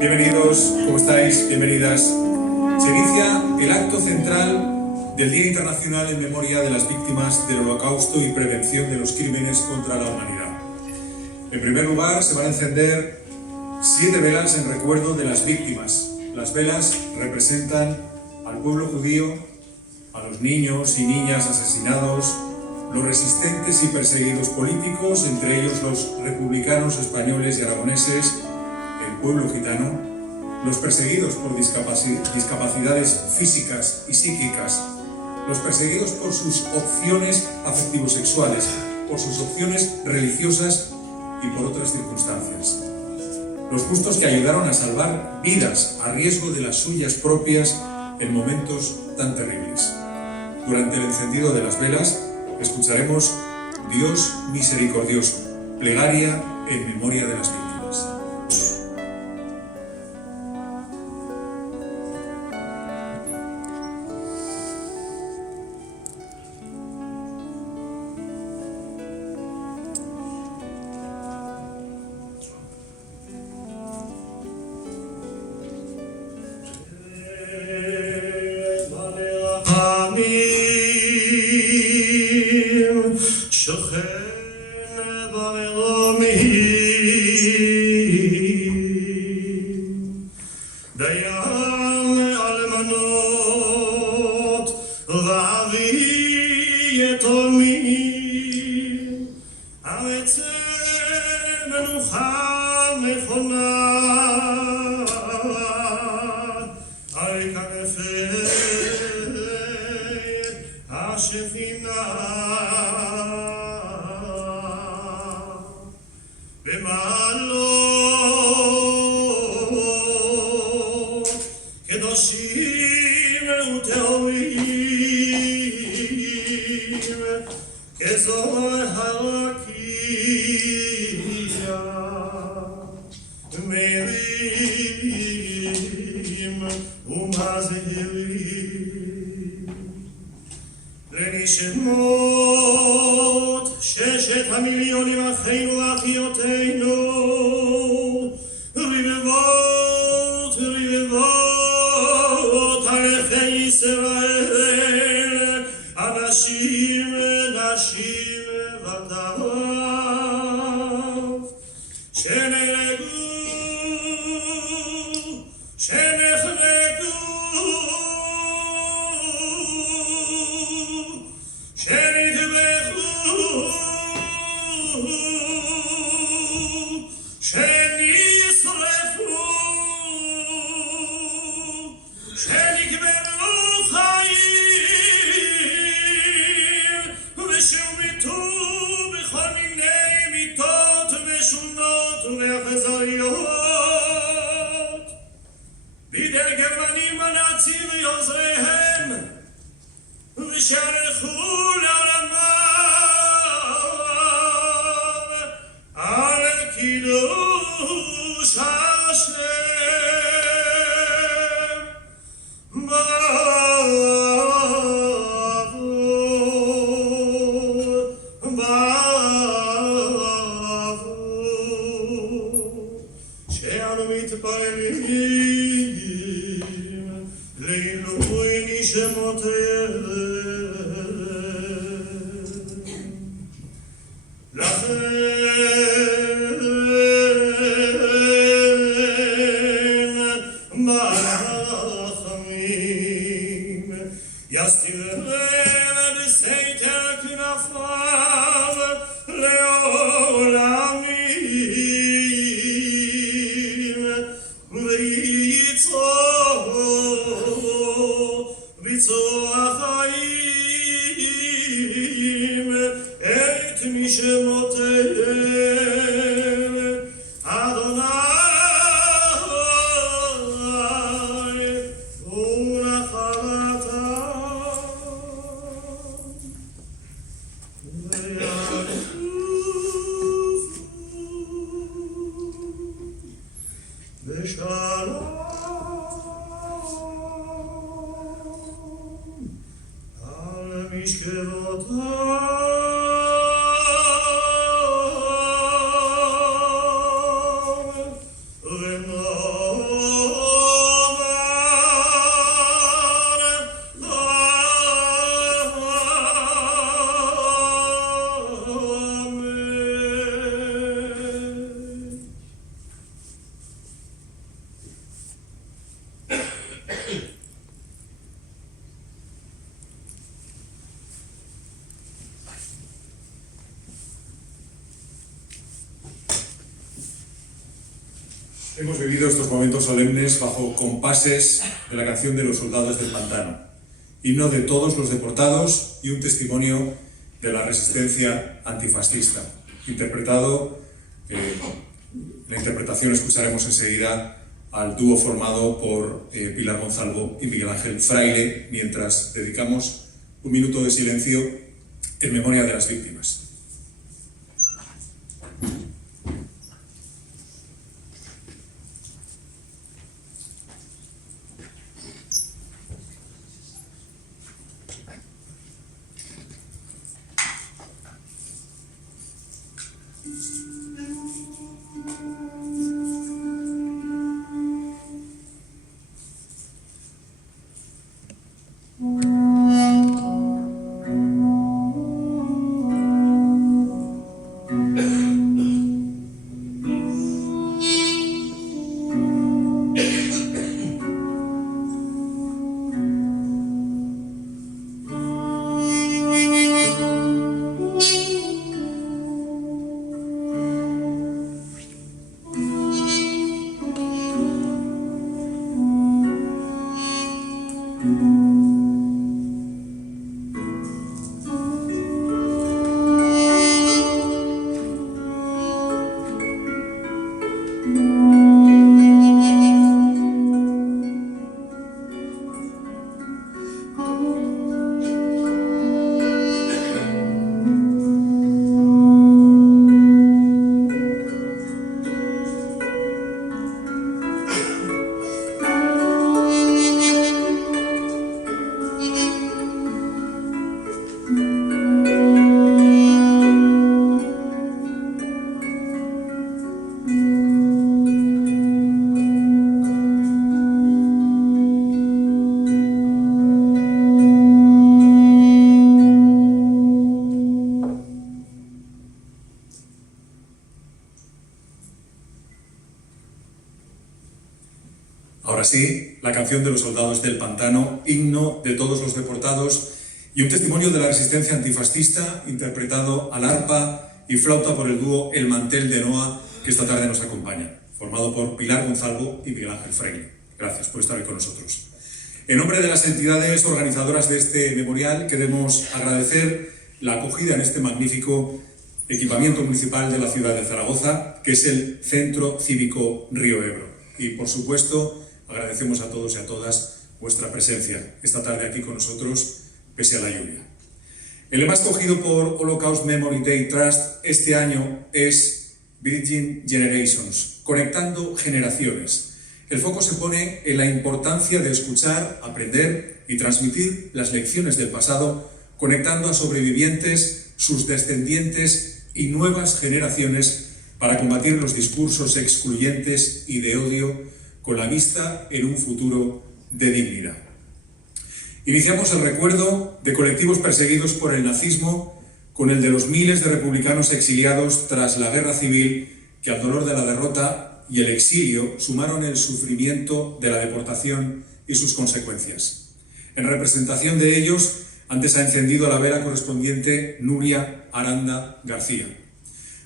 Bienvenidos, ¿cómo estáis? Bienvenidas. Se inicia el acto central del Día Internacional en memoria de las víctimas del Holocausto y prevención de los crímenes contra la humanidad. En primer lugar, se van a encender 7 velas en recuerdo de las víctimas. Las velas representan al pueblo judío, a los niños y niñas asesinados, los resistentes y perseguidos políticos, entre ellos los republicanos españoles y aragoneses, el pueblo gitano, los perseguidos por discapacidades físicas y psíquicas, los perseguidos por sus opciones afectivo-sexuales, por sus opciones religiosas y por otras circunstancias. Los justos que ayudaron a salvar vidas a riesgo de las suyas propias en momentos tan terribles. Durante el encendido de las velas, escucharemos Dios misericordioso, plegaria en memoria de las víctimas. Oh Hemos vivido estos momentos solemnes bajo compases de la canción de los soldados del pantano, himno de todos los deportados y un testimonio de la resistencia antifascista. La interpretación escucharemos enseguida al dúo formado por Pilar Gonzalvo y Miguel Ángel Fraile, mientras dedicamos un minuto de silencio en memoria de las víctimas. Ahora sí, la canción de los soldados del pantano, himno de todos los deportados y un testimonio de la resistencia antifascista interpretado al arpa y flauta por el dúo El Mantel de Noa, que esta tarde nos acompaña, formado por Pilar Gonzalvo y Miguel Ángel Fraile. Gracias por estar hoy con nosotros. En nombre de las entidades organizadoras de este memorial, queremos agradecer la acogida en este magnífico equipamiento municipal de la ciudad de Zaragoza, que es el Centro Cívico Río Ebro. Y, por supuesto, agradecemos a todos y a todas vuestra presencia esta tarde aquí con nosotros, pese a la lluvia. El lema escogido por Holocaust Memory Day Trust este año es Bridging Generations, conectando generaciones. El foco se pone en la importancia de escuchar, aprender y transmitir las lecciones del pasado, conectando a sobrevivientes, sus descendientes y nuevas generaciones para combatir los discursos excluyentes y de odio con la vista en un futuro de dignidad. Iniciamos el recuerdo de colectivos perseguidos por el nazismo con el de los miles de republicanos exiliados tras la guerra civil que al dolor de la derrota y el exilio sumaron el sufrimiento de la deportación y sus consecuencias. En representación de ellos, antes ha encendido la vela correspondiente Nuria Aranda García.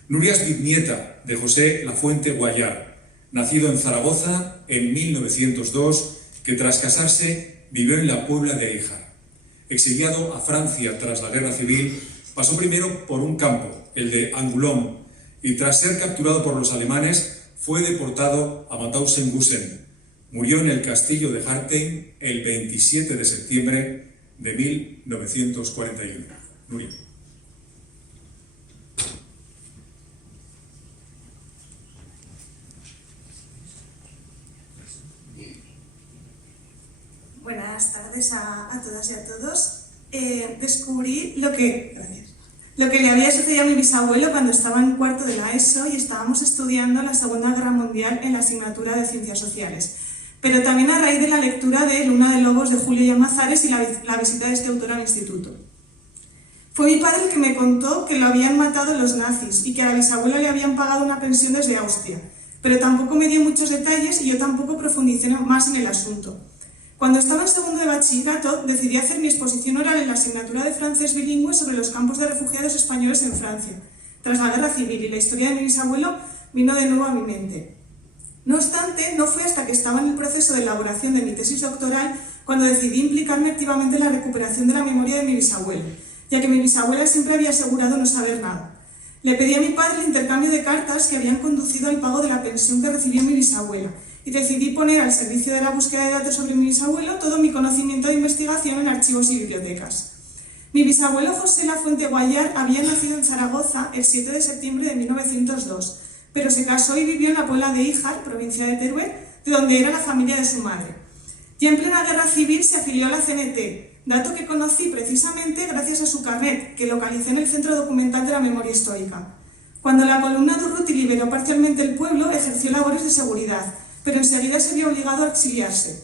Nuria es bisnieta de José Lafuente Guayar, nacido en Zaragoza en 1902, que tras casarse vivió en la Puebla de Éijar. Exiliado a Francia tras la guerra civil, pasó primero por un campo, el de Angoulême, y tras ser capturado por los alemanes, fue deportado a Mauthausen-Gusen. Murió en el castillo de Hartheim el 27 de septiembre de 1941. Nuria. Buenas tardes a todas y a todos. Descubrí lo que le había sucedido a mi bisabuelo cuando estaba en cuarto de la ESO y estábamos estudiando la Segunda Guerra Mundial en la asignatura de Ciencias Sociales. Pero también a raíz de la lectura de Luna de Lobos de Julio Llamazares y la visita de este autor al instituto. Fue mi padre el que me contó que lo habían matado los nazis y que a la bisabuela le habían pagado una pensión desde Austria, pero tampoco me dio muchos detalles y yo tampoco profundicé más en el asunto. Cuando estaba en segundo de bachillerato, decidí hacer mi exposición oral en la asignatura de francés bilingüe sobre los campos de refugiados españoles en Francia. Tras la guerra civil y la historia de mi bisabuelo vino de nuevo a mi mente. No obstante, obstante, no fue hasta que estaba en el proceso de elaboración de mi tesis doctoral cuando decidí implicarme activamente en la recuperación de la memoria de mi bisabuelo, ya que mi bisabuela siempre había asegurado no saber nada. Le pedí a mi padre el intercambio de cartas que habían conducido al pago de la pensión que recibió mi bisabuela y decidí poner al servicio de la búsqueda de datos sobre mi bisabuelo todo mi conocimiento de investigación en archivos y bibliotecas. Mi bisabuelo José Lafuente Guayar había nacido en Zaragoza el 7 de septiembre de 1902, pero se casó y vivió en la Puebla de Híjar, provincia de Teruel, de donde era la familia de su madre. Ya en plena guerra civil se afilió a la CNT, dato que conocí precisamente gracias a su carnet, que localicé en el Centro Documental de la Memoria Histórica. Cuando la columna de Urruti liberó parcialmente el pueblo, ejerció labores de seguridad, pero enseguida se vio obligado a exiliarse.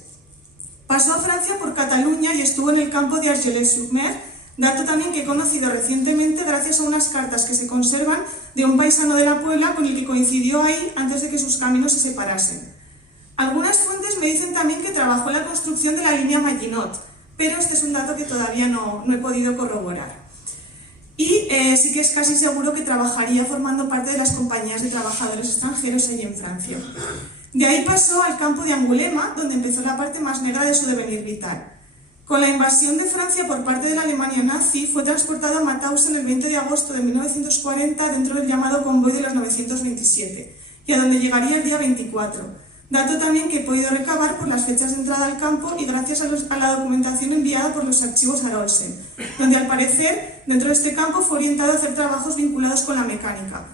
Pasó a Francia por Cataluña y estuvo en el campo de Argelès-sur-Mer, dato también que he conocido recientemente gracias a unas cartas que se conservan de un paisano de la Puebla con el que coincidió ahí antes de que sus caminos se separasen. Algunas fuentes me dicen también que trabajó en la construcción de la línea Maginot, pero este es un dato que todavía no he podido corroborar. Y sí que es casi seguro que trabajaría formando parte de las compañías de trabajadores extranjeros allí en Francia. De ahí pasó al campo de Angulema, donde empezó la parte más negra de su devenir vital. Con la invasión de Francia por parte de la Alemania nazi, fue transportado a Mauthausen el 20 de agosto de 1940 dentro del llamado convoy de los 927, y a donde llegaría el día 24. Dato también que he podido recabar por las fechas de entrada al campo y gracias a la documentación enviada por los archivos Arolsen, donde al parecer dentro de este campo fue orientado a hacer trabajos vinculados con la mecánica.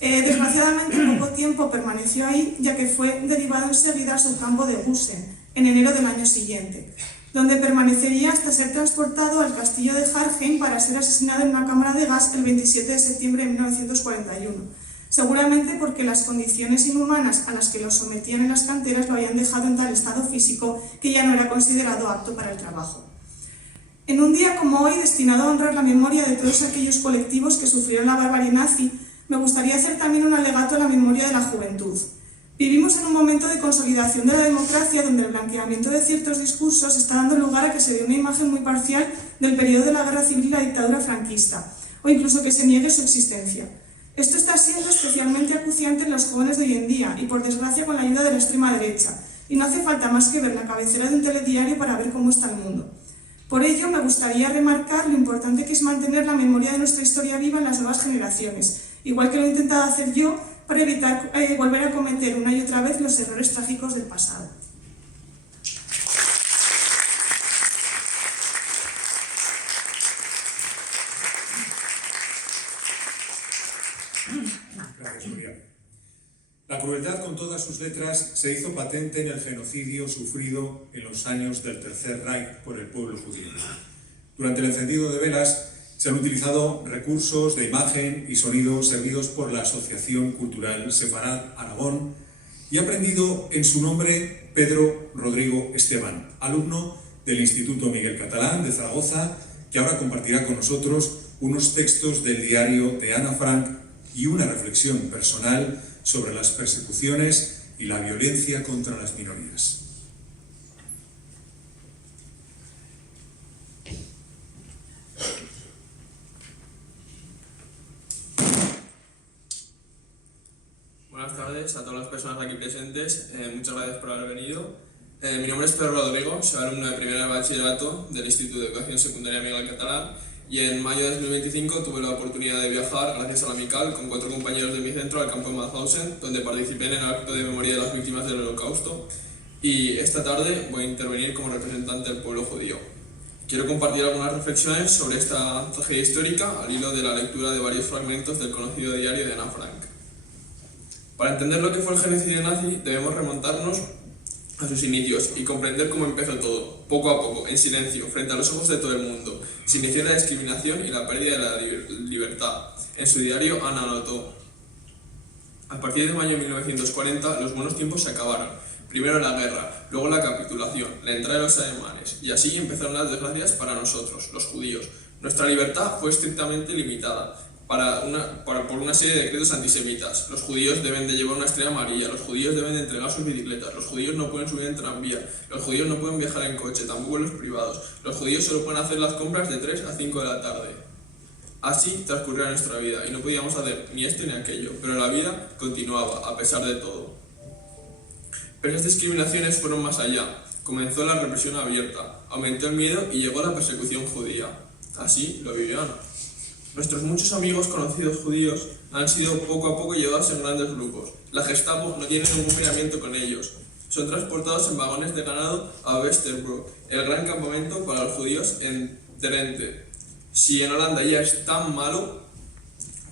Desgraciadamente poco tiempo permaneció ahí, ya que fue derivado enseguida a su campo de Gusen, en enero del año siguiente, donde permanecería hasta ser transportado al castillo de Harheim para ser asesinado en una cámara de gas el 27 de septiembre de 1941, seguramente porque las condiciones inhumanas a las que lo sometían en las canteras lo habían dejado en tal estado físico que ya no era considerado apto para el trabajo. En un día como hoy, destinado a honrar la memoria de todos aquellos colectivos que sufrieron la barbarie nazi, me gustaría hacer también un alegato a la memoria de la juventud. Vivimos en un momento de consolidación de la democracia donde el blanqueamiento de ciertos discursos está dando lugar a que se dé una imagen muy parcial del periodo de la guerra civil y la dictadura franquista, o incluso que se niegue su existencia. Esto está siendo especialmente acuciante en los jóvenes de hoy en día y por desgracia con la ayuda de la extrema derecha, y no hace falta más que ver la cabecera de un telediario para ver cómo está el mundo. Por ello me gustaría remarcar lo importante que es mantener la memoria de nuestra historia viva en las nuevas generaciones, igual que lo he intentado hacer yo para evitar volver a cometer una y otra vez los errores trágicos del pasado. Gracias, Nuria. La crueldad con todas sus letras se hizo patente en el genocidio sufrido en los años del Tercer Reich por el pueblo judío. Durante el encendido de velas se han utilizado recursos de imagen y sonido servidos por la Asociación Cultural Sefarad Aragón y ha aprendido en su nombre Pedro Rodrigo Esteban, alumno del Instituto Miguel Catalán de Zaragoza, que ahora compartirá con nosotros unos textos del diario de Ana Frank y una reflexión personal sobre las persecuciones y la violencia contra las minorías. Buenas tardes a todas las personas aquí presentes, muchas gracias por haber venido. Mi nombre es Pedro Rodrigo, soy alumno de primero de bachillerato del Instituto de Educación Secundaria Miguel Catalán y en mayo de 2025 tuve la oportunidad de viajar, gracias a la MICAL, con 4 compañeros de mi centro al campo de Mauthausen, donde participé en el acto de memoria de las víctimas del Holocausto, y esta tarde voy a intervenir como representante del pueblo judío. Quiero compartir algunas reflexiones sobre esta tragedia histórica al hilo de la lectura de varios fragmentos del conocido diario de Ana Frank. Para entender lo que fue el genocidio nazi debemos remontarnos a sus inicios y comprender cómo empezó todo, poco a poco, en silencio, frente a los ojos de todo el mundo. Se inició la discriminación y la pérdida de la libertad. En su diario Ana anotó: a partir de mayo de 1940 los buenos tiempos se acabaron. Primero la guerra, luego la capitulación, la entrada de los alemanes, y así empezaron las desgracias para nosotros, los judíos. Nuestra libertad fue estrictamente limitada por una serie de decretos antisemitas. Los judíos deben de llevar una estrella amarilla, los judíos deben de entregar sus bicicletas, los judíos no pueden subir en tranvía, los judíos no pueden viajar en coche, tampoco en los privados, los judíos solo pueden hacer las compras de 3 a 5 de la tarde. Así transcurría nuestra vida y no podíamos hacer ni esto ni aquello, pero la vida continuaba a pesar de todo. Pero estas discriminaciones fueron más allá. Comenzó la represión abierta, aumentó el miedo y llegó la persecución judía. Así lo vivió Ana. Nuestros muchos amigos conocidos judíos han sido poco a poco llevados en grandes grupos. La Gestapo no tiene ningún miramiento con ellos. Son transportados en vagones de ganado a Westerbork, el gran campamento para los judíos en Drenthe. Si en Holanda ya es tan malo,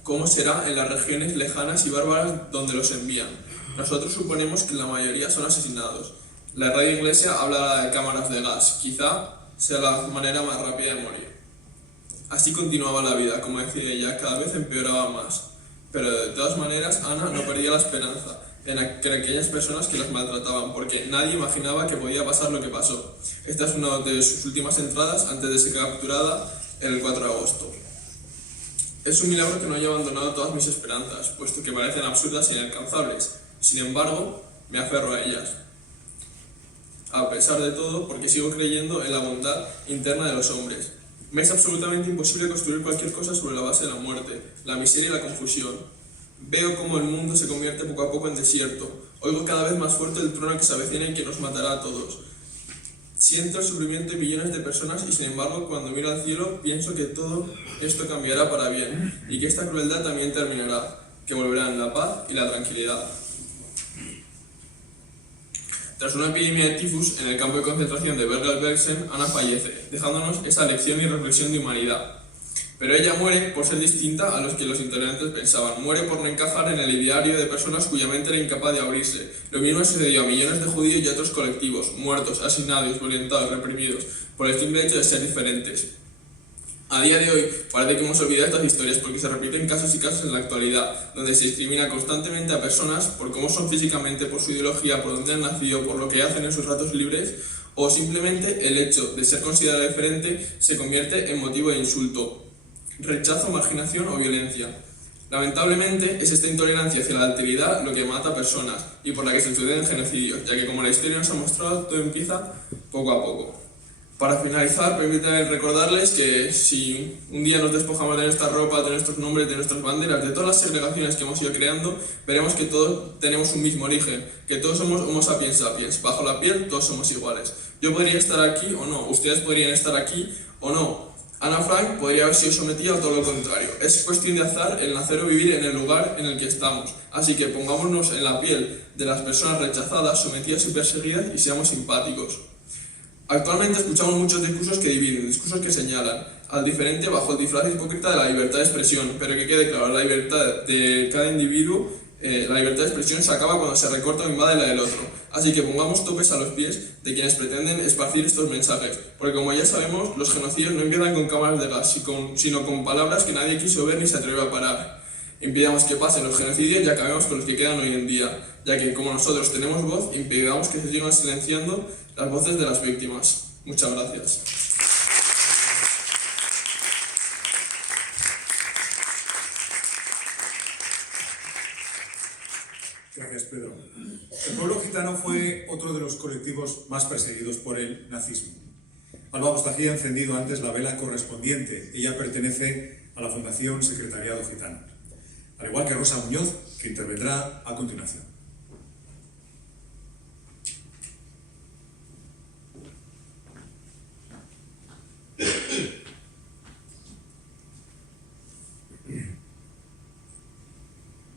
¿cómo será en las regiones lejanas y bárbaras donde los envían? Nosotros suponemos que la mayoría son asesinados. La radio inglesa habla de cámaras de gas, quizá sea la manera más rápida de morir. Así continuaba la vida, como decía ella, cada vez empeoraba más. Pero de todas maneras, Ana no perdía la esperanza en aquellas personas que las maltrataban, porque nadie imaginaba que podía pasar lo que pasó. Esta es una de sus últimas entradas antes de ser capturada el 4 de agosto. Es un milagro que no haya abandonado todas mis esperanzas, puesto que parecen absurdas e inalcanzables. Sin embargo, me aferro a ellas. A pesar de todo, porque sigo creyendo en la bondad interna de los hombres. Me es absolutamente imposible construir cualquier cosa sobre la base de la muerte, la miseria y la confusión. Veo cómo el mundo se convierte poco a poco en desierto. Oigo cada vez más fuerte el trueno que se avecina y que nos matará a todos. Siento el sufrimiento de millones de personas y sin embargo cuando miro al cielo pienso que todo esto cambiará para bien y que esta crueldad también terminará, que volverán la paz y la tranquilidad. Tras una epidemia de tifus en el campo de concentración de Bergen-Belsen, Ana fallece, dejándonos esa lección y reflexión de humanidad. Pero ella muere por ser distinta a los que los intolerantes pensaban. Muere por no encajar en el ideario de personas cuya mente era incapaz de abrirse. Lo mismo sucedió a millones de judíos y otros colectivos, muertos, asesinados, violentados, reprimidos, por el simple hecho de ser diferentes. A día de hoy parece que hemos olvidado estas historias porque se repiten casos y casos en la actualidad, donde se discrimina constantemente a personas por cómo son físicamente, por su ideología, por dónde han nacido, por lo que hacen en sus ratos libres, o simplemente el hecho de ser considerado diferente se convierte en motivo de insulto, rechazo, marginación o violencia. Lamentablemente es esta intolerancia hacia la alteridad lo que mata a personas y por la que se suceden genocidios, ya que como la historia nos ha mostrado, todo empieza poco a poco. Para finalizar, permítanme recordarles que si un día nos despojamos de nuestra ropa, de nuestros nombres, de nuestras banderas, de todas las segregaciones que hemos ido creando, veremos que todos tenemos un mismo origen, que todos somos Homo sapiens sapiens. Bajo la piel todos somos iguales. Yo podría estar aquí o no, ustedes podrían estar aquí o no. Ana Frank podría haber sido sometida a todo lo contrario. Es cuestión de azar el nacer o vivir en el lugar en el que estamos. Así que pongámonos en la piel de las personas rechazadas, sometidas y perseguidas y seamos simpáticos. Actualmente escuchamos muchos discursos que dividen, discursos que señalan al diferente bajo el disfraz hipócrita de la libertad de expresión, pero que quede claro, la libertad de cada individuo, la libertad de expresión se acaba cuando se recorta o invade la del otro. Así que pongamos topes a los pies de quienes pretenden esparcir estos mensajes, porque como ya sabemos, los genocidios no empiezan con cámaras de gas, sino con palabras que nadie quiso ver ni se atreve a parar. Impidamos que pasen los genocidios y acabemos con los que quedan hoy en día, ya que como nosotros tenemos voz, impidamos que se sigan silenciando las voces de las víctimas. Muchas gracias. Gracias, Pedro. El pueblo gitano fue otro de los colectivos más perseguidos por el nazismo. Alba Bostagí ha encendido antes la vela correspondiente. Ella pertenece a la Fundación Secretariado Gitano, al igual que Rosa Muñoz, que intervendrá a continuación.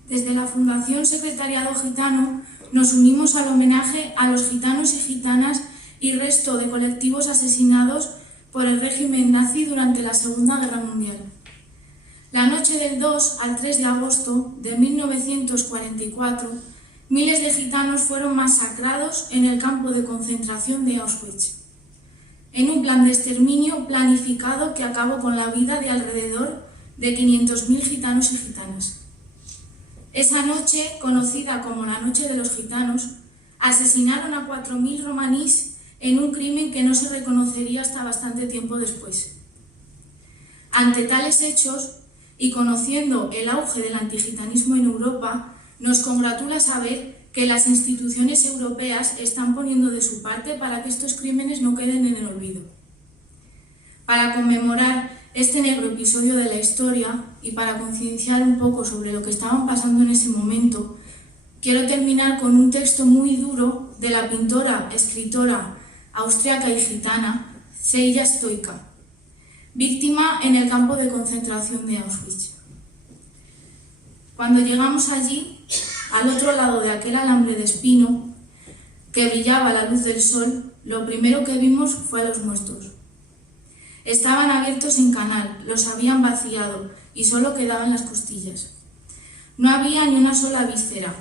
Desde la Fundación Secretariado Gitano nos unimos al homenaje a los gitanos y gitanas y resto de colectivos asesinados por el régimen nazi durante la Segunda Guerra Mundial. La noche del 2 al 3 de agosto de 1944, miles de gitanos fueron masacrados en el campo de concentración de Auschwitz, en un plan de exterminio planificado que acabó con la vida de alrededor de 500.000 gitanos y gitanas. Esa noche, conocida como la Noche de los Gitanos, asesinaron a 4.000 romaníes en un crimen que no se reconocería hasta bastante tiempo después. Ante tales hechos, y conociendo el auge del antigitanismo en Europa, nos congratula saber que las instituciones europeas están poniendo de su parte para que estos crímenes no queden en el olvido. Para conmemorar este negro episodio de la historia y para concienciar un poco sobre lo que estaban pasando en ese momento, quiero terminar con un texto muy duro de la pintora, escritora austriaca y gitana Celia Stoica, víctima en el campo de concentración de Auschwitz. Cuando llegamos allí, al otro lado de aquel alambre de espino que brillaba a la luz del sol, lo primero que vimos fue a los muertos. Estaban abiertos en canal, los habían vaciado y solo quedaban las costillas. No había ni una sola víscera.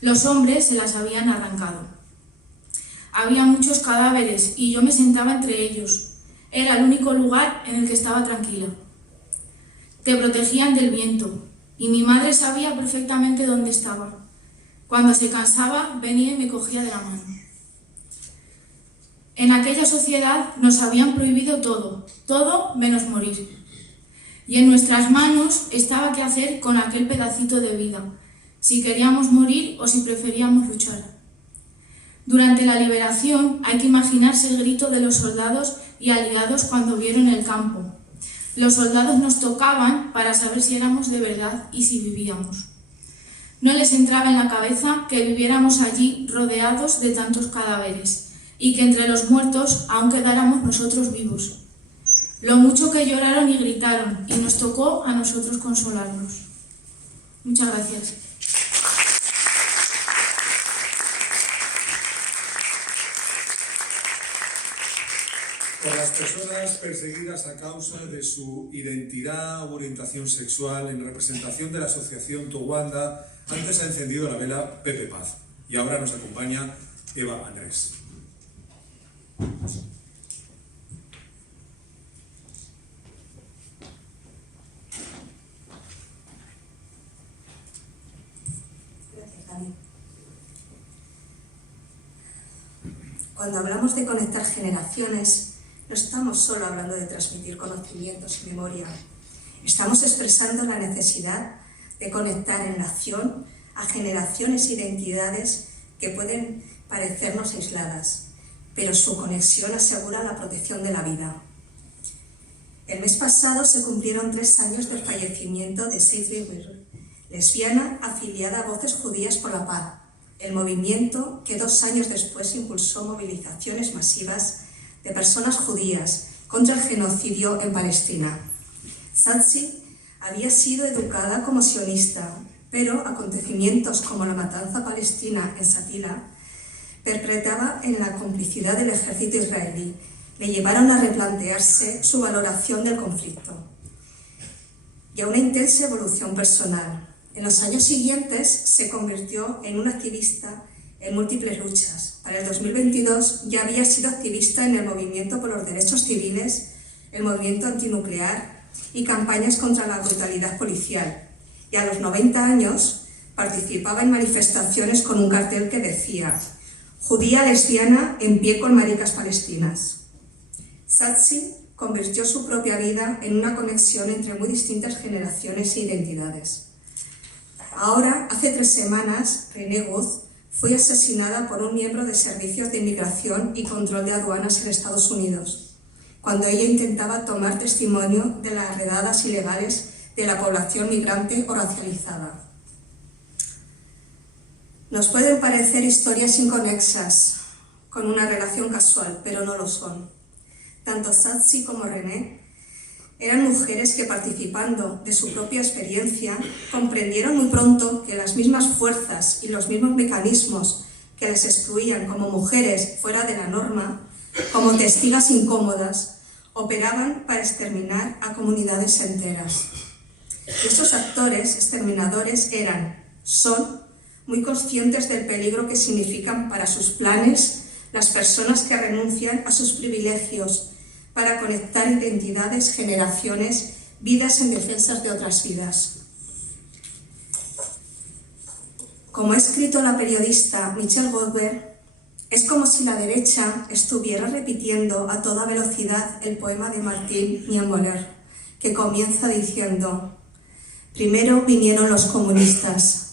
Los hombres se las habían arrancado. Había muchos cadáveres y yo me sentaba entre ellos. Era el único lugar en el que estaba tranquila. Te protegían del viento y mi madre sabía perfectamente dónde estaba. Cuando se cansaba, venía y me cogía de la mano. En aquella sociedad nos habían prohibido todo, todo menos morir. Y en nuestras manos estaba qué hacer con aquel pedacito de vida, si queríamos morir o si preferíamos luchar. Durante la liberación hay que imaginarse el grito de los soldados y aliados cuando vieron el campo. Los soldados nos tocaban para saber si éramos de verdad y si vivíamos. No les entraba en la cabeza que viviéramos allí rodeados de tantos cadáveres y que entre los muertos aún quedáramos nosotros vivos. Lo mucho que lloraron y gritaron, y nos tocó a nosotros consolarlos. Muchas gracias. Por las personas perseguidas a causa de su identidad o orientación sexual, en representación de la asociación Towanda, antes ha encendido la vela Pepe Paz y ahora nos acompaña Eva Andrés. Cuando hablamos de conectar generaciones, no estamos solo hablando de transmitir conocimientos y memoria. Estamos expresando la necesidad de conectar en la acción a generaciones e identidades que pueden parecernos aisladas, pero su conexión asegura la protección de la vida. El mes pasado se cumplieron 3 años del fallecimiento de Seifi Weber, lesbiana afiliada a Voces Judías por la Paz, el movimiento que 2 años después impulsó movilizaciones masivas de personas judías contra el genocidio en Palestina. Satsi había sido educada como sionista, pero acontecimientos como la matanza palestina en Satila, perpetrada en la complicidad del ejército israelí, le llevaron a replantearse su valoración del conflicto y a una intensa evolución personal. En los años siguientes se convirtió en una activista en múltiples luchas. Para el 2022 ya había sido activista en el movimiento por los derechos civiles, el movimiento antinuclear y campañas contra la brutalidad policial. Y a los 90 años participaba en manifestaciones con un cartel que decía: judía lesbiana en pie con maricas palestinas. Satsi convirtió su propia vida en una conexión entre muy distintas generaciones e identidades. Ahora, hace 3 semanas, René Goz fue asesinada por un miembro de servicios de inmigración y control de aduanas en Estados Unidos, cuando ella intentaba tomar testimonio de las redadas ilegales de la población migrante o racializada. Nos pueden parecer historias inconexas, con una relación casual, pero no lo son. Tanto Satsi como René eran mujeres que, participando de su propia experiencia, comprendieron muy pronto que las mismas fuerzas y los mismos mecanismos que les excluían como mujeres fuera de la norma, como testigos incómodas, operaban para exterminar a comunidades enteras. Y estos actores exterminadores son muy conscientes del peligro que significan para sus planes las personas que renuncian a sus privilegios para conectar identidades, generaciones, vidas en defensa de otras vidas. Como ha escrito la periodista Michelle Goldberg, es como si la derecha estuviera repitiendo a toda velocidad el poema de Martin Niemöller, que comienza diciendo: primero vinieron los comunistas.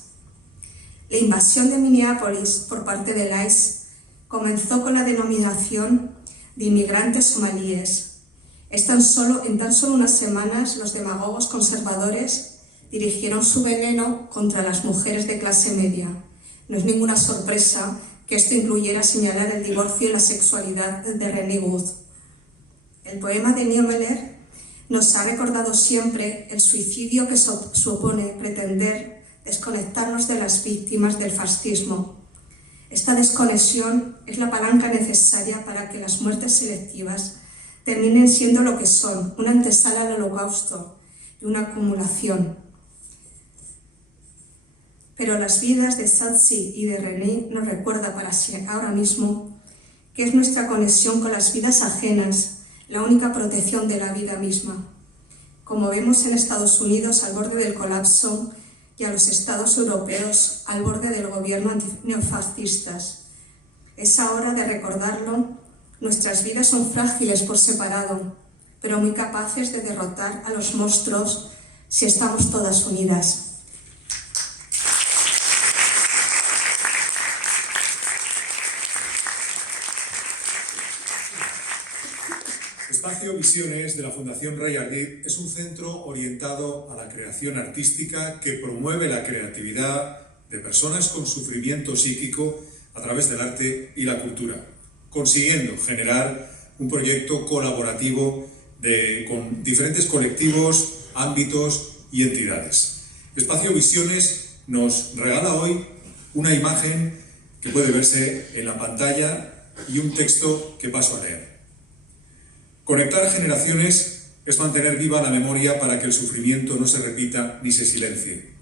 La invasión de Minneapolis por parte del ICE comenzó con la denominación de inmigrantes somalíes. En tan solo unas semanas, los demagogos conservadores dirigieron su veneno contra las mujeres de clase media. No es ninguna sorpresa que esto incluyera señalar el divorcio y la sexualidad de René Wood. El poema de Niemöller nos ha recordado siempre el suicidio que supone pretender desconectarnos de las víctimas del fascismo. Esta desconexión es la palanca necesaria para que las muertes selectivas terminen siendo lo que son, una antesala al holocausto y una acumulación. Pero las vidas de Satsi y de René nos recuerda para ahora mismo que es nuestra conexión con las vidas ajenas la única protección de la vida misma. Como vemos en Estados Unidos al borde del colapso y a los estados europeos al borde del gobierno neofascistas. Es hora de recordarlo. Nuestras vidas son frágiles por separado, pero muy capaces de derrotar a los monstruos si estamos todas unidas. Espacio Visiones de la Fundación Rey Ardit es un centro orientado a la creación artística que promueve la creatividad de personas con sufrimiento psíquico a través del arte y la cultura, consiguiendo generar un proyecto colaborativo con diferentes colectivos, ámbitos y entidades. Espacio Visiones nos regala hoy una imagen que puede verse en la pantalla y un texto que paso a leer. Conectar generaciones es mantener viva la memoria para que el sufrimiento no se repita ni se silencie.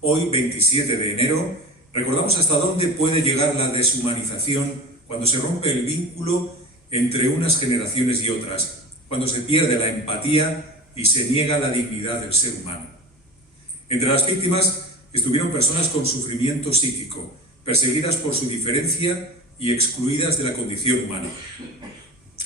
Hoy, 27 de enero, recordamos hasta dónde puede llegar la deshumanización cuando se rompe el vínculo entre unas generaciones y otras, cuando se pierde la empatía y se niega la dignidad del ser humano. Entre las víctimas estuvieron personas con sufrimiento psíquico, perseguidas por su diferencia y excluidas de la condición humana.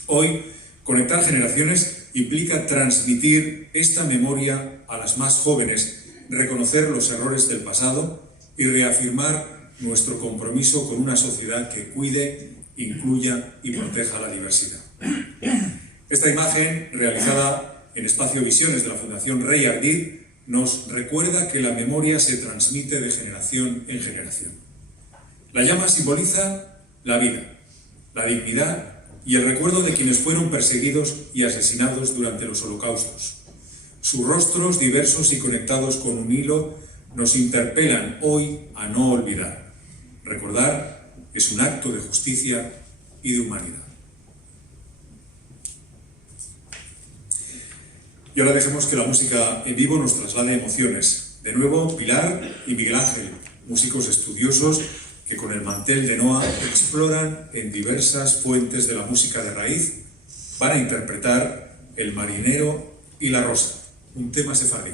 Hoy, conectar generaciones implica transmitir esta memoria a las más jóvenes, reconocer los errores del pasado y reafirmar nuestro compromiso con una sociedad que cuide, incluya y proteja la diversidad. Esta imagen, realizada en Espacio Visiones de la Fundación Rey Ardit, nos recuerda que la memoria se transmite de generación en generación. La llama simboliza la vida, la dignidad y el recuerdo de quienes fueron perseguidos y asesinados durante los holocaustos. Sus rostros, diversos y conectados con un hilo, nos interpelan hoy a no olvidar. Recordar es un acto de justicia y de humanidad. Y ahora dejemos que la música en vivo nos traslade emociones. De nuevo, Pilar y Miguel Ángel, músicos estudiosos que con el mantel de Noa exploran en diversas fuentes de la música de raíz, van a interpretar El marinero y la rosa, un tema sefardí.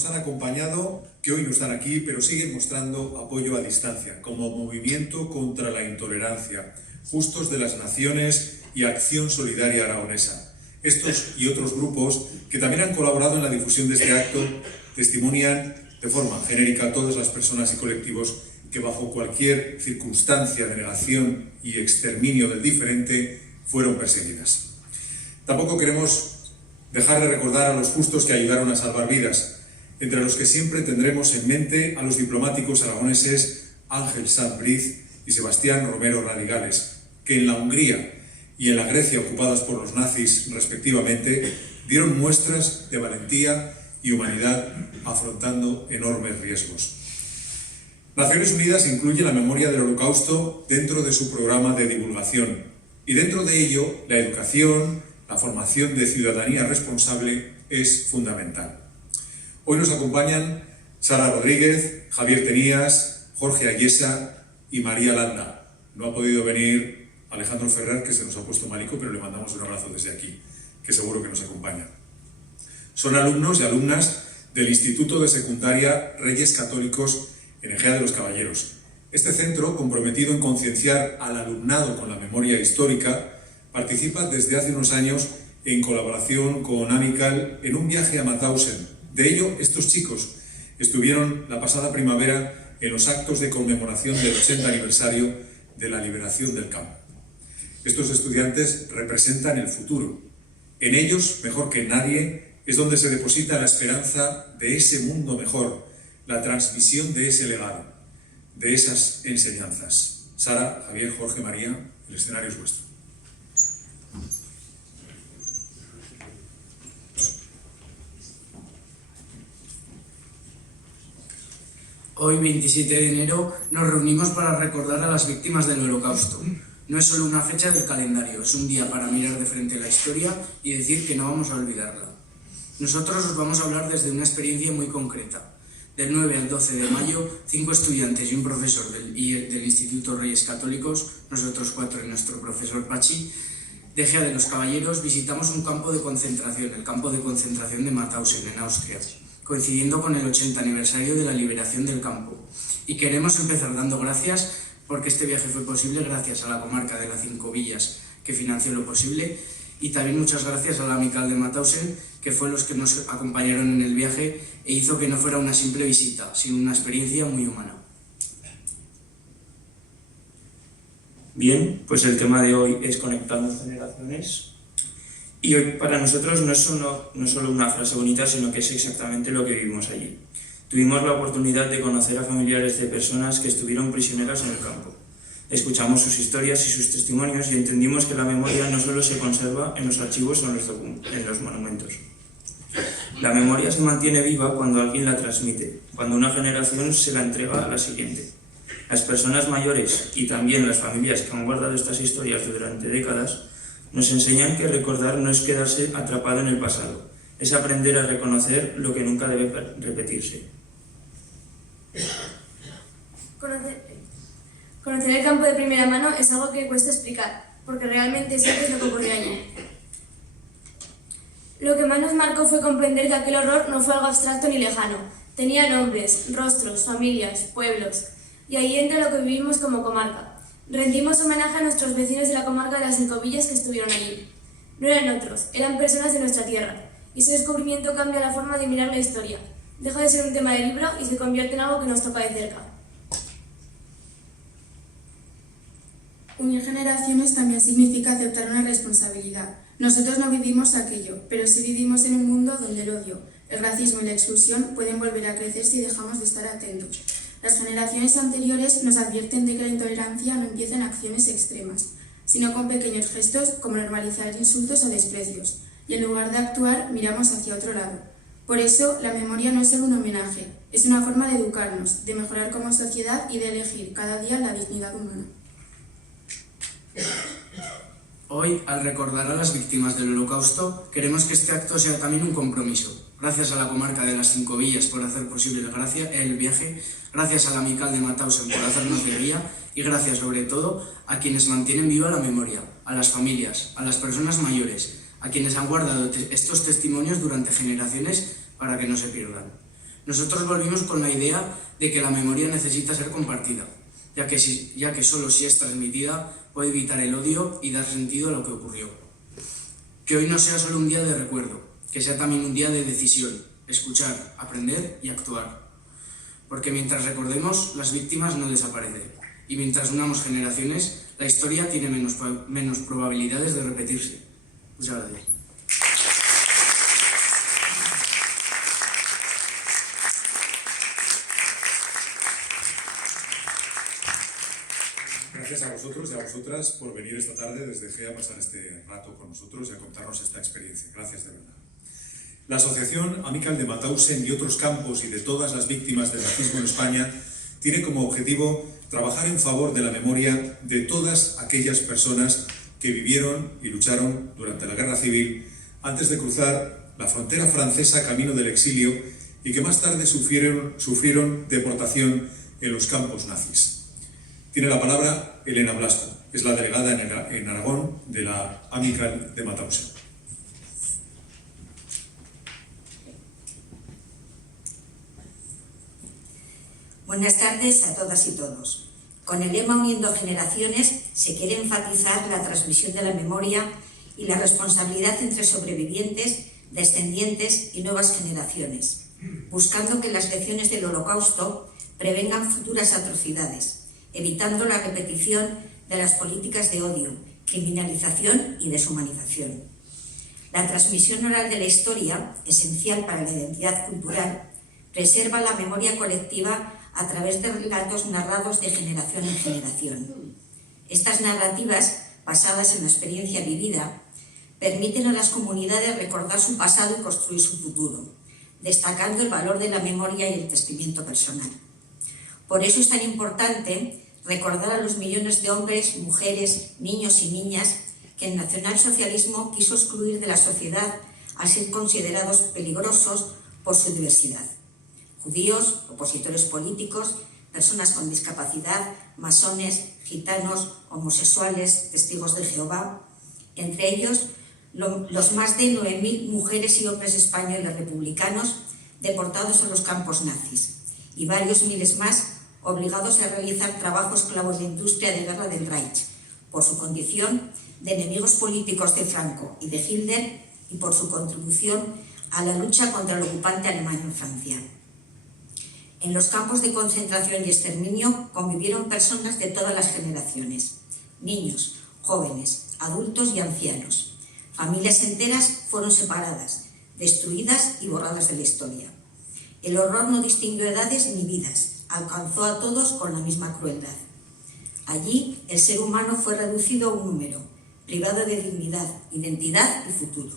nos han acompañado, que hoy no están aquí, pero siguen mostrando apoyo a distancia, como Movimiento contra la Intolerancia, Justos de las Naciones y Acción Solidaria Aragonesa. Estos y otros grupos que también han colaborado en la difusión de este acto testimonian de forma genérica a todas las personas y colectivos que bajo cualquier circunstancia de negación y exterminio del diferente fueron perseguidas. Tampoco queremos dejar de recordar a los justos que ayudaron a salvar vidas, entre los que siempre tendremos en mente a los diplomáticos aragoneses Ángel Sanz Briz y Sebastián Romero Radigales, que en la Hungría y en la Grecia ocupadas por los nazis, respectivamente, dieron muestras de valentía y humanidad afrontando enormes riesgos. Naciones Unidas incluye la memoria del Holocausto dentro de su programa de divulgación y dentro de ello la educación, la formación de ciudadanía responsable es fundamental. Hoy nos acompañan Sara Rodríguez, Javier Tenías, Jorge Ayesa y María Landa. No ha podido venir Alejandro Ferrer, que se nos ha puesto malico, pero le mandamos un abrazo desde aquí, que seguro que nos acompaña. Son alumnos y alumnas del Instituto de Secundaria Reyes Católicos en Ejea de los Caballeros. Este centro, comprometido en concienciar al alumnado con la memoria histórica, participa desde hace unos años en colaboración con Amical en un viaje a Mauthausen. De ello, estos chicos estuvieron la pasada primavera en los actos de conmemoración del 80 aniversario de la liberación del campo. Estos estudiantes representan el futuro. En ellos, mejor que en nadie, es donde se deposita la esperanza de ese mundo mejor, la transmisión de ese legado, de esas enseñanzas. Sara, Javier, Jorge, María, el escenario es vuestro. Hoy, 27 de enero, nos reunimos para recordar a las víctimas del Holocausto. No es solo una fecha del calendario, es un día para mirar de frente la historia y decir que no vamos a olvidarla. Nosotros os vamos a hablar desde una experiencia muy concreta. Del 9 al 12 de mayo, 5 estudiantes y un profesor del Instituto Reyes Católicos, nosotros 4 y nuestro profesor Pachi, de Ejea de los Caballeros, visitamos un campo de concentración, el campo de concentración de Mauthausen, en Austria, coincidiendo con el 80 aniversario de la liberación del campo. Y queremos empezar dando gracias porque este viaje fue posible gracias a la comarca de las 5 villas que financió lo posible, y también muchas gracias a la Amical de Mauthausen, que fue los que nos acompañaron en el viaje e hizo que no fuera una simple visita, sino una experiencia muy humana. Bien, pues el tema de hoy es Conectando Generaciones. Y hoy para nosotros no es solo una frase bonita, sino que es exactamente lo que vivimos allí. Tuvimos la oportunidad de conocer a familiares de personas que estuvieron prisioneras en el campo. Escuchamos sus historias y sus testimonios y entendimos que la memoria no solo se conserva en los archivos o en los monumentos. La memoria se mantiene viva cuando alguien la transmite, cuando una generación se la entrega a la siguiente. Las personas mayores y también las familias que han guardado estas historias durante décadas nos enseñan que recordar no es quedarse atrapado en el pasado, es aprender a reconocer lo que nunca debe repetirse. Conocer el campo de primera mano es algo que cuesta explicar, porque realmente siempre es lo que ocurrió allí. Lo que más nos marcó fue comprender que aquel horror no fue algo abstracto ni lejano. Tenía nombres, rostros, familias, pueblos, y ahí entra lo que vivimos como comarca. Rendimos homenaje a nuestros vecinos de la comarca de las 5 villas que estuvieron allí. No eran otros, eran personas de nuestra tierra, y ese descubrimiento cambia la forma de mirar la historia. Deja de ser un tema de libro y se convierte en algo que nos toca de cerca. Unir generaciones también significa aceptar una responsabilidad. Nosotros no vivimos aquello, pero sí vivimos en un mundo donde el odio, el racismo y la exclusión pueden volver a crecer si dejamos de estar atentos. Las generaciones anteriores nos advierten de que la intolerancia no empieza en acciones extremas, sino con pequeños gestos como normalizar insultos o desprecios, y en lugar de actuar miramos hacia otro lado. Por eso, la memoria no es solo un homenaje, es una forma de educarnos, de mejorar como sociedad y de elegir cada día la dignidad humana. Hoy, al recordar a las víctimas del Holocausto, queremos que este acto sea también un compromiso. Gracias a la comarca de las 5 villas por hacer posible el viaje, gracias a la Amical de Mauthausen por hacernos de guía y gracias sobre todo a quienes mantienen viva la memoria, a las familias, a las personas mayores, a quienes han guardado estos testimonios durante generaciones para que no se pierdan. Nosotros volvimos con la idea de que la memoria necesita ser compartida, ya que solo si es transmitida puede evitar el odio y dar sentido a lo que ocurrió. Que hoy no sea solo un día de recuerdo, que sea también un día de decisión, escuchar, aprender y actuar. Porque mientras recordemos, las víctimas no desaparecen, y mientras unamos generaciones, la historia tiene menos probabilidades de repetirse. Muchas gracias. Gracias a vosotros y a vosotras por venir esta tarde desde GEA a pasar este rato con nosotros y a contarnos esta experiencia. Gracias de verdad. La Asociación Amical de Mauthausen y otros campos y de todas las víctimas del nazismo en España tiene como objetivo trabajar en favor de la memoria de todas aquellas personas que vivieron y lucharon durante la Guerra Civil antes de cruzar la frontera francesa camino del exilio y que más tarde sufrieron deportación en los campos nazis. Tiene la palabra Elena Blasco, es la delegada en Aragón de la Amical de Mauthausen. Buenas tardes a todas y todos. Con el lema Uniendo Generaciones se quiere enfatizar la transmisión de la memoria y la responsabilidad entre sobrevivientes, descendientes y nuevas generaciones, buscando que las lecciones del Holocausto prevengan futuras atrocidades, evitando la repetición de las políticas de odio, criminalización y deshumanización. La transmisión oral de la historia, esencial para la identidad cultural, preserva la memoria colectiva a través de relatos narrados de generación en generación. Estas narrativas, basadas en la experiencia vivida, permiten a las comunidades recordar su pasado y construir su futuro, destacando el valor de la memoria y el testimonio personal. Por eso es tan importante recordar a los millones de hombres, mujeres, niños y niñas que el nacionalsocialismo quiso excluir de la sociedad al ser considerados peligrosos por su diversidad. Judíos, opositores políticos, personas con discapacidad, masones, gitanos, homosexuales, testigos de Jehová, entre ellos los más de 9.000 mujeres y hombres españoles republicanos deportados a los campos nazis y varios miles más obligados a realizar trabajo esclavo en la industria de guerra del Reich por su condición de enemigos políticos de Franco y de Hitler y por su contribución a la lucha contra el ocupante alemán en Francia. En los campos de concentración y exterminio convivieron personas de todas las generaciones, niños, jóvenes, adultos y ancianos. Familias enteras fueron separadas, destruidas y borradas de la historia. El horror no distinguió edades ni vidas, alcanzó a todos con la misma crueldad. Allí el ser humano fue reducido a un número, privado de dignidad, identidad y futuro.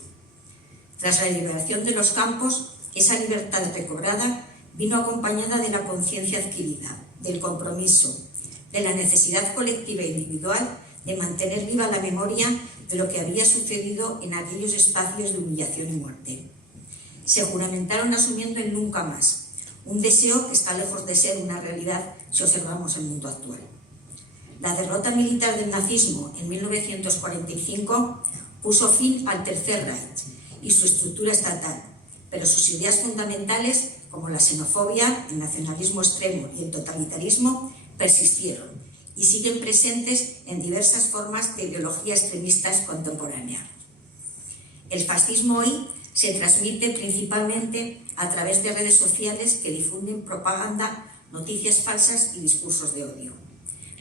Tras la liberación de los campos, esa libertad recobrada vino acompañada de la conciencia adquirida, del compromiso, de la necesidad colectiva e individual de mantener viva la memoria de lo que había sucedido en aquellos espacios de humillación y muerte. Se juramentaron asumiendo el nunca más, un deseo que está lejos de ser una realidad si observamos el mundo actual. La derrota militar del nazismo en 1945 puso fin al Tercer Reich y su estructura estatal, pero sus ideas fundamentales, como la xenofobia, el nacionalismo extremo y el totalitarismo, persistieron y siguen presentes en diversas formas de ideología extremistas contemporánea. El fascismo hoy se transmite principalmente a través de redes sociales que difunden propaganda, noticias falsas y discursos de odio.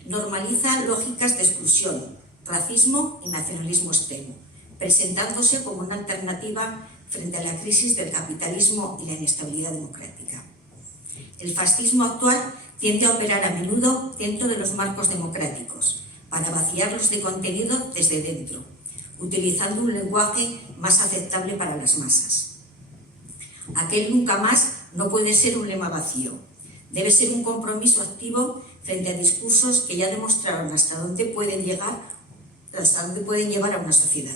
Normaliza lógicas de exclusión, racismo y nacionalismo extremo, presentándose como una alternativa frente a la crisis del capitalismo y la inestabilidad democrática. El fascismo actual tiende a operar a menudo dentro de los marcos democráticos, para vaciarlos de contenido desde dentro, utilizando un lenguaje más aceptable para las masas. Aquel nunca más no puede ser un lema vacío, debe ser un compromiso activo frente a discursos que ya demostraron hasta dónde pueden llevar a una sociedad.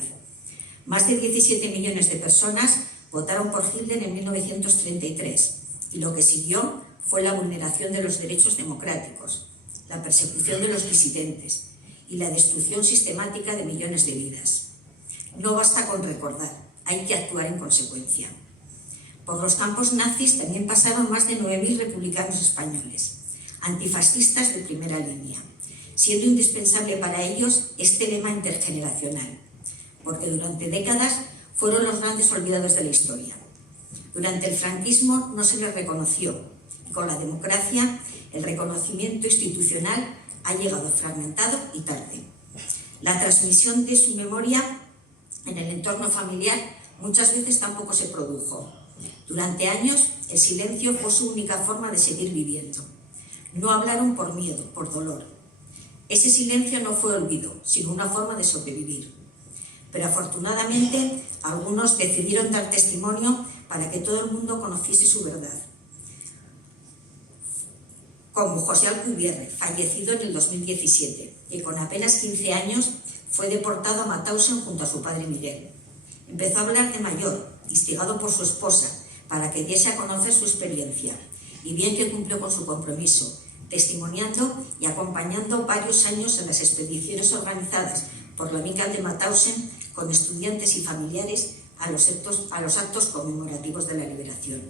Más de 17 millones de personas votaron por Hitler en 1933 y lo que siguió fue la vulneración de los derechos democráticos, la persecución de los disidentes y la destrucción sistemática de millones de vidas. No basta con recordar, hay que actuar en consecuencia. Por los campos nazis también pasaron más de 9.000 republicanos españoles, antifascistas de primera línea, siendo indispensable para ellos este lema intergeneracional, porque durante décadas fueron los grandes olvidados de la historia. Durante el franquismo no se les reconoció, y con la democracia el reconocimiento institucional ha llegado fragmentado y tarde. La transmisión de su memoria en el entorno familiar muchas veces tampoco se produjo. Durante años el silencio fue su única forma de seguir viviendo. No hablaron por miedo, por dolor. Ese silencio no fue olvido, sino una forma de sobrevivir. Pero afortunadamente algunos decidieron dar testimonio para que todo el mundo conociese su verdad. Como José Alcubierre, fallecido en el 2017, que con apenas 15 años fue deportado a Mauthausen junto a su padre Miguel. Empezó a hablar de mayor, instigado por su esposa, para que diese a conocer su experiencia, y bien que cumplió con su compromiso, testimoniando y acompañando varios años en las expediciones organizadas por la Amical de Mauthausen con estudiantes y familiares a los actos conmemorativos de la liberación.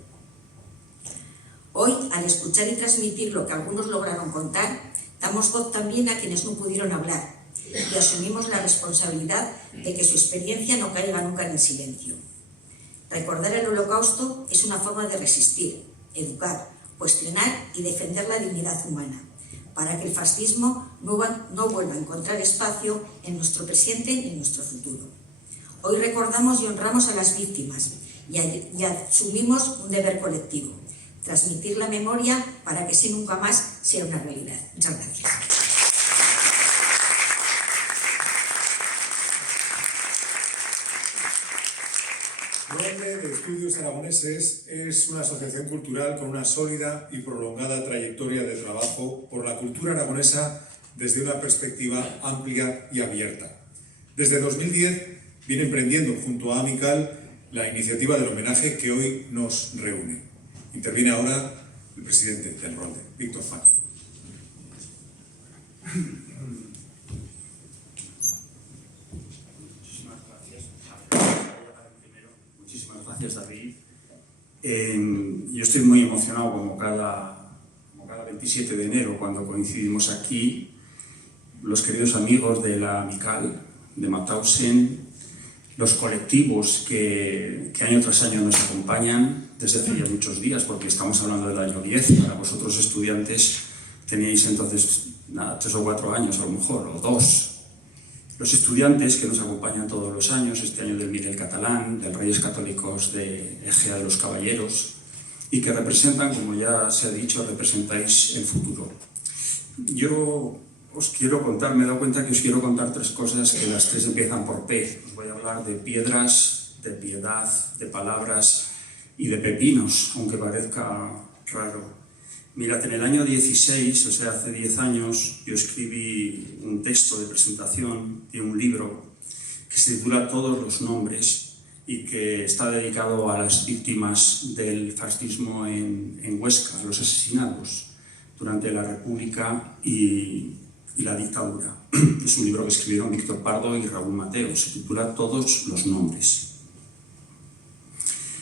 Hoy, al escuchar y transmitir lo que algunos lograron contar, damos voz también a quienes no pudieron hablar y asumimos la responsabilidad de que su experiencia no caiga nunca en el silencio. Recordar el Holocausto es una forma de resistir, educar, cuestionar y defender la dignidad humana, para que el fascismo no vuelva a encontrar espacio en nuestro presente y en nuestro futuro. Hoy recordamos y honramos a las víctimas y asumimos un deber colectivo: transmitir la memoria para que así nunca más sea una realidad. Muchas gracias. Ronde de Estudios Aragoneses es una asociación cultural con una sólida y prolongada trayectoria de trabajo por la cultura aragonesa desde una perspectiva amplia y abierta. Desde 2010 viene emprendiendo junto a Amical la iniciativa del homenaje que hoy nos reúne. Interviene ahora el presidente del Ronde, Víctor Fan. Muchísimas gracias, David. Yo estoy muy emocionado como cada 27 de enero cuando coincidimos aquí, los queridos amigos de la Amical de Mauthausen, los colectivos que año tras año nos acompañan desde hace ya muchos días, porque estamos hablando del año 10, para vosotros estudiantes teníais entonces 3 o 4 años a lo mejor, o 2. Los estudiantes que nos acompañan todos los años, este año del Miguel Catalán, del Reyes Católicos de Egea de los Caballeros, y que representan, como ya se ha dicho, representáis el futuro. Yo os quiero contar, me he dado cuenta que os quiero contar 3 cosas que las 3 empiezan por P. Os voy a hablar de piedras, de piedad, de palabras y de pepinos, aunque parezca raro. Mirad, en el año 16, o sea, hace 10 años, yo escribí un texto de presentación de un libro que se titula Todos los nombres y que está dedicado a las víctimas del fascismo en Huesca, los asesinados durante la República y la dictadura. Es un libro que escribieron Víctor Pardo y Raúl Mateo, se titula Todos los nombres.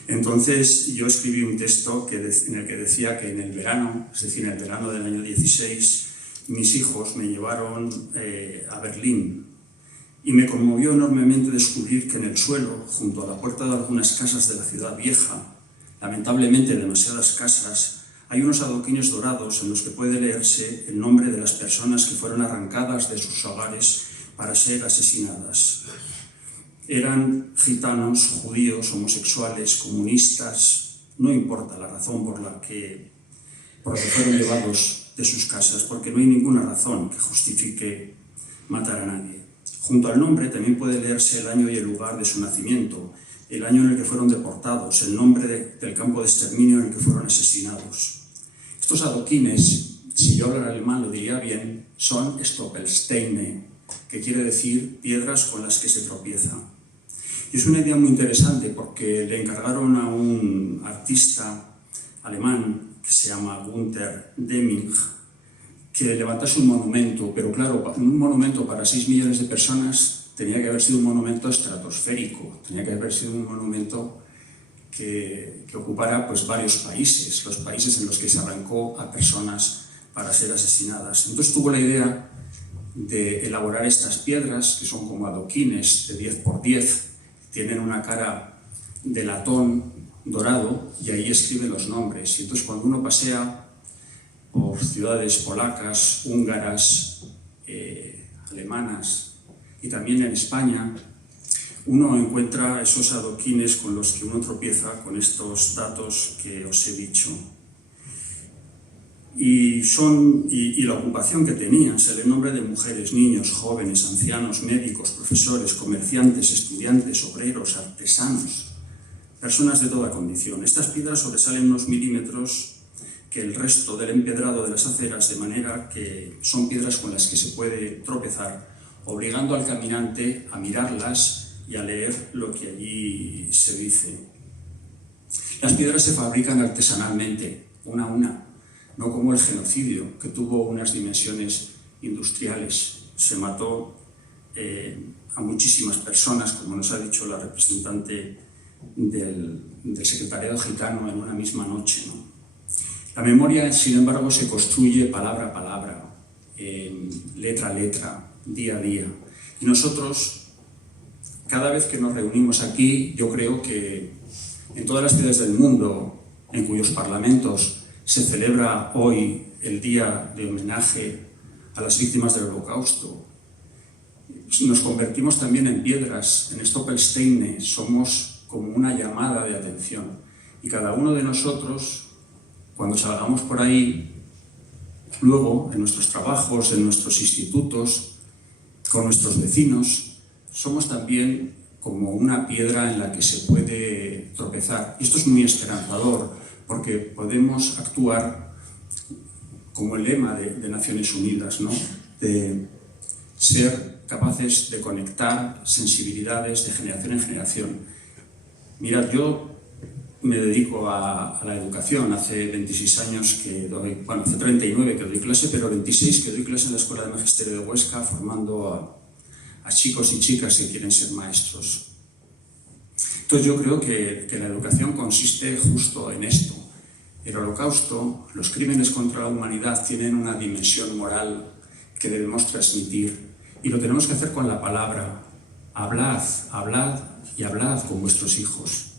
Entonces yo escribí un texto en el que decía que en el verano, es decir, en el verano del año 16, mis hijos me llevaron a Berlín y me conmovió enormemente descubrir que en el suelo, junto a la puerta de algunas casas de la ciudad vieja, lamentablemente demasiadas casas, hay unos adoquines dorados en los que puede leerse el nombre de las personas que fueron arrancadas de sus hogares para ser asesinadas. Eran gitanos, judíos, homosexuales, comunistas, no importa la razón por la que fueron llevados de sus casas, porque no hay ninguna razón que justifique matar a nadie. Junto al nombre también puede leerse el año y el lugar de su nacimiento, el año en el que fueron deportados, el nombre del campo de exterminio en el que fueron asesinados. Estos adoquines, si yo hablara alemán lo diría bien, son Stoppelsteine, que quiere decir piedras con las que se tropieza. Y es una idea muy interesante porque le encargaron a un artista alemán que se llama Gunther Deming que levantase un monumento, pero claro, un monumento para 6 millones de personas tenía que haber sido un monumento estratosférico, tenía que haber sido un monumento que ocupara pues, varios países, los países en los que se arrancó a personas para ser asesinadas. Entonces tuvo la idea de elaborar estas piedras, que son como adoquines de 10 por 10, tienen una cara de latón dorado y ahí escribe los nombres. Y entonces cuando uno pasea por ciudades polacas, húngaras, alemanas y también en España, uno encuentra esos adoquines con los que uno tropieza con estos datos que os he dicho. Y la ocupación que tenían, se lee nombre de mujeres, niños, jóvenes, ancianos, médicos, profesores, comerciantes, estudiantes, obreros, artesanos, personas de toda condición. Estas piedras sobresalen unos milímetros que el resto del empedrado de las aceras, de manera que son piedras con las que se puede tropezar, obligando al caminante a mirarlas y a leer lo que allí se dice. Las piedras se fabrican artesanalmente, una a una, no como el genocidio, que tuvo unas dimensiones industriales. Se mató a muchísimas personas, como nos ha dicho la representante del secretariado gitano, en una misma noche, ¿no? La memoria, sin embargo, se construye palabra a palabra, letra a letra, día a día. Y nosotros, cada vez que nos reunimos aquí, yo creo que en todas las ciudades del mundo en cuyos parlamentos se celebra hoy el día de homenaje a las víctimas del Holocausto, nos convertimos también en piedras, en Stoppelsteine, somos como una llamada de atención. Y cada uno de nosotros, cuando salgamos por ahí, luego en nuestros trabajos, en nuestros institutos, con nuestros vecinos, somos también como una piedra en la que se puede tropezar. Y esto es muy esperanzador, porque podemos actuar como el lema de Naciones Unidas, ¿no? De ser capaces de conectar sensibilidades de generación en generación. Mirad, yo me dedico a la educación. Hace 26 años que doy, bueno, hace 39 que doy clase, pero 26 que doy clase en la Escuela de Magisterio de Huesca, formando a chicos y chicas que quieren ser maestros. Entonces yo creo que la educación consiste justo en esto. El Holocausto, los crímenes contra la humanidad tienen una dimensión moral que debemos transmitir y lo tenemos que hacer con la palabra. Hablad, hablad y hablad con vuestros hijos,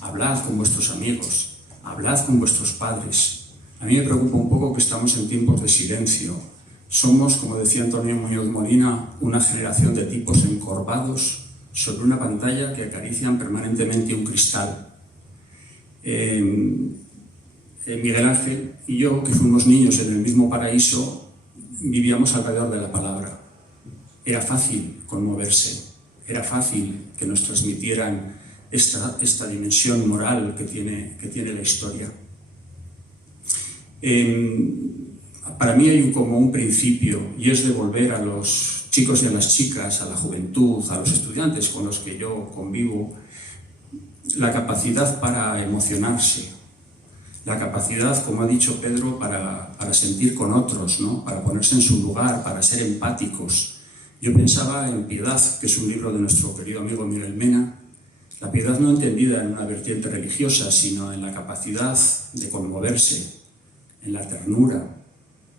hablad con vuestros amigos, hablad con vuestros padres. A mí me preocupa un poco que estamos en tiempos de silencio. Somos, como decía Antonio Muñoz Molina, una generación de tipos encorvados sobre una pantalla que acarician permanentemente un cristal. Miguel Ángel y yo, que fuimos niños en el mismo paraíso, vivíamos alrededor de la palabra. Era fácil conmoverse, era fácil que nos transmitieran esta dimensión moral que tiene la historia. Para mí hay como un principio, y es devolver a los chicos y a las chicas, a la juventud, a los estudiantes con los que yo convivo, la capacidad para emocionarse, la capacidad, como ha dicho Pedro, para sentir con otros, ¿no? Para ponerse en su lugar, para ser empáticos. Yo pensaba en Piedad, que es un libro de nuestro querido amigo Miguel Mena, la piedad no entendida en una vertiente religiosa, sino en la capacidad de conmoverse, en la ternura.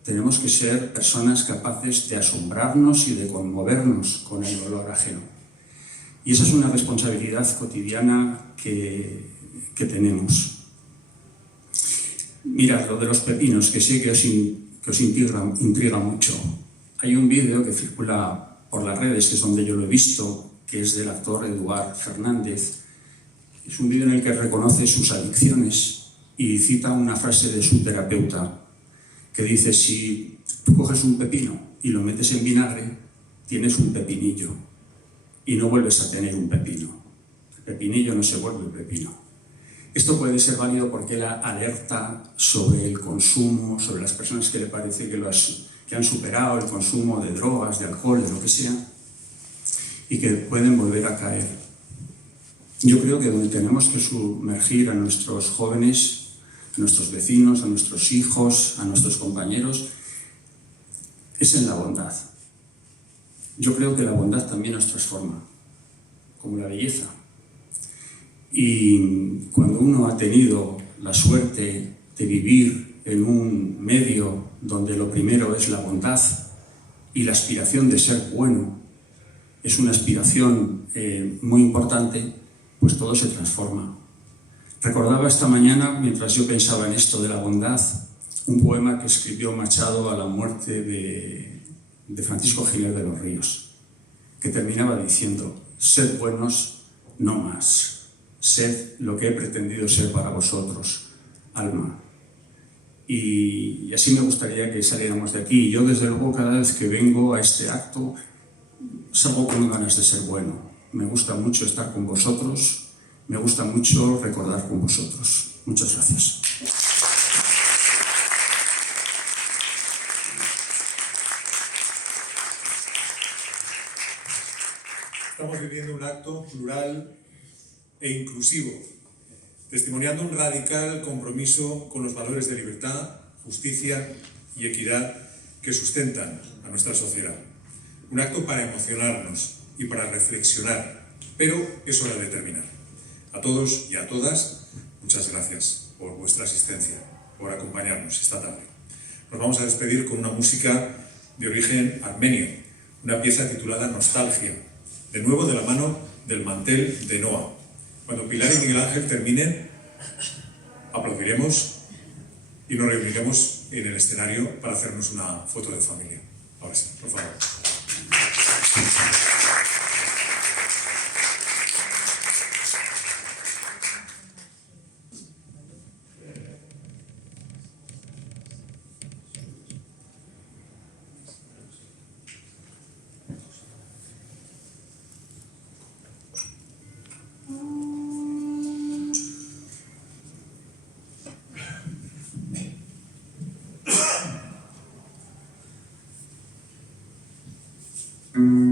Tenemos que ser personas capaces de asombrarnos y de conmovernos con el dolor ajeno. Y esa es una responsabilidad cotidiana que tenemos. Mirad, lo de los pepinos, que sé que os intriga mucho. Hay un vídeo que circula por las redes, que es donde yo lo he visto, que es del actor Eduard Fernández. Es un vídeo en el que reconoce sus adicciones y cita una frase de su terapeuta, que dice: si tú coges un pepino y lo metes en vinagre, tienes un pepinillo y no vuelves a tener un pepino. El pepinillo no se vuelve pepino. Esto puede ser válido porque él alerta sobre el consumo, sobre las personas que le parece que han superado el consumo de drogas, de alcohol, de lo que sea, y que pueden volver a caer. Yo creo que donde tenemos que sumergir a nuestros jóvenes, a nuestros vecinos, a nuestros hijos, a nuestros compañeros, es en la bondad. Yo creo que la bondad también nos transforma, como la belleza. Y cuando uno ha tenido la suerte de vivir en un medio donde lo primero es la bondad y la aspiración de ser bueno, es una aspiración muy importante, pues todo se transforma. Recordaba esta mañana, mientras yo pensaba en esto de la bondad, un poema que escribió Machado a la muerte de Francisco Giner de los Ríos, que terminaba diciendo: sed buenos, no más. Sed lo que he pretendido ser para vosotros, alma. Y así me gustaría que saliéramos de aquí. Yo, desde luego, cada vez que vengo a este acto, salgo con ganas de ser bueno. Me gusta mucho estar con vosotros, me gusta mucho recordar con vosotros. Muchas gracias. Estamos viviendo un acto plural e inclusivo, testimoniando un radical compromiso con los valores de libertad, justicia y equidad que sustentan a nuestra sociedad. Un acto para emocionarnos y para reflexionar, pero es hora de terminar. A todos y a todas, muchas gracias por vuestra asistencia, por acompañarnos esta tarde. Nos vamos a despedir con una música de origen armenio, una pieza titulada Nostalgia, de nuevo de la mano del Mantel de Noa. Cuando Pilar y Miguel Ángel terminen, aplaudiremos y nos reuniremos en el escenario para hacernos una foto de familia. Ahora sí, por favor. Mm.